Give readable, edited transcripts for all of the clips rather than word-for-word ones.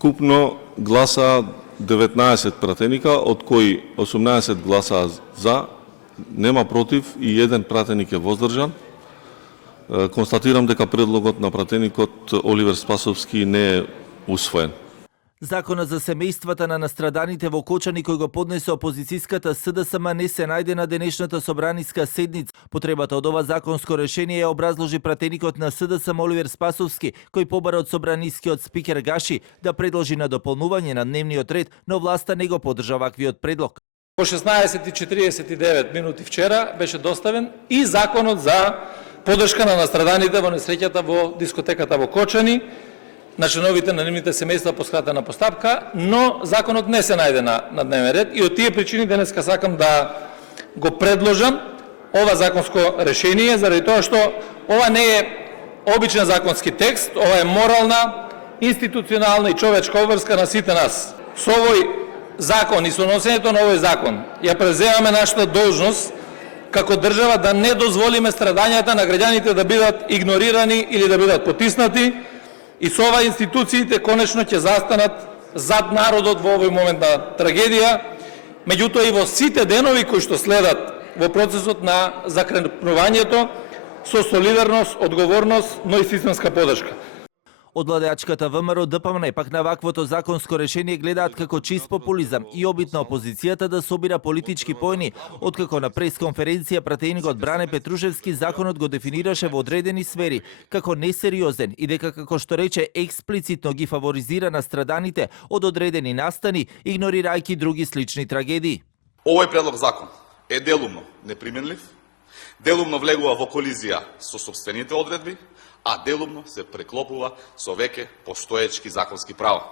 Вкупно гласа 19 пратеника, од кои 18 гласа за, нема против и еден пратеник е воздржан. Констатирам дека предлогот на пратеникот Оливер Спасовски не е усвоен. Законот за семејствата на настраданите во Кочани кој го поднесе опозицијската СДСМ не се најде на денешната собраниска седница. Потребата од ова законско решение ја образложи пратеникот на СДСМ Оливер Спасовски, кој побара од собранискиот спикер Гаши да предложи на дополнување на дневниот ред, но власта не го поддржа ваквиот предлог. По 16:49 минути вчера беше доставен и законот за поддршка на настраданите во несреќата во дискотеката во Кочани, на членовите на нивните семејства по скратена постапка, но законот не се најде на дневен ред и од тие причини денеска сакам да го предложам ова законско решение, заради тоа што ова не е обичен законски текст, ова е морална, институционална и човечка обврска на сите нас. Со овој закон и со носењето на овој закон ја преземаме нашата должност како држава да не дозволиме страдањата на граѓаните да бидат игнорирани или да бидат потиснати. И со ова институциите конечно ќе застанат зад народот во овој момент на трагедија, меѓутоа и во сите денови кои што следат во процесот на закренувањето со солидарност, одговорност, но и системска поддршка. Од владеачката ВМРО ДПМН пак на ваквото законско решение гледаат како чист популизам и обид на опозицијата да собира политички поени, откако на пресконференција пратеникот Бране Петрушевски законот го дефинираше во одредени сфери како несериозен и дека, како што рече, експлицитно ги фаворизира настраданите од одредени настани, игнорирајќи други слични трагедии. Овој предлог закон е делумно неприменлив, делумно влегува во колизија со сопствените одредби, а делумно се преклопува со веќе постоечки законски права.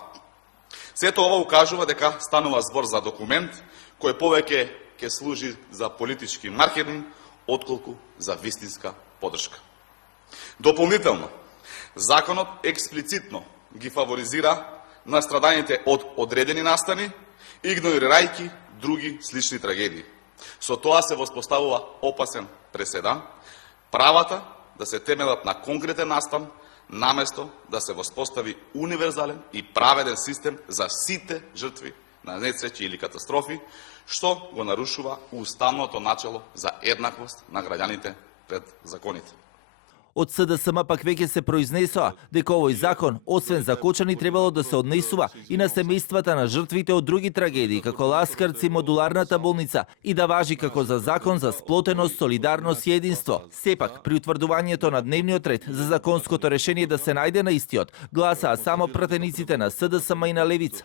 Сето ова укажува дека станува збор за документ кој повеќе ќе служи за политички маркетинг, отколку за вистинска поддршка. Дополнително, законот експлицитно ги фаворизира настраданите од одредени настани, игнорирајќи други слични трагедии. Со тоа се воспоставува опасен преседан, правата да се темелат на конкретен настан, наместо да се воспостави универзален и праведен систем за сите жртви на несреќи или катастрофи, што го нарушува уставното начело за еднаквост на граѓаните пред законите. Од СДСМ пак веќе се произнесоа дека овој закон, освен за Кочани, требало да се однесува и на семејствата на жртвите од други трагедии, како Ласкарци и модуларната болница, и да важи како за закон за сплотеност, солидарност и единство. Сепак, при утврдувањето на дневниот ред за законското решение да се најде на истиот, гласаа само пратениците на СДСМ и на Левица.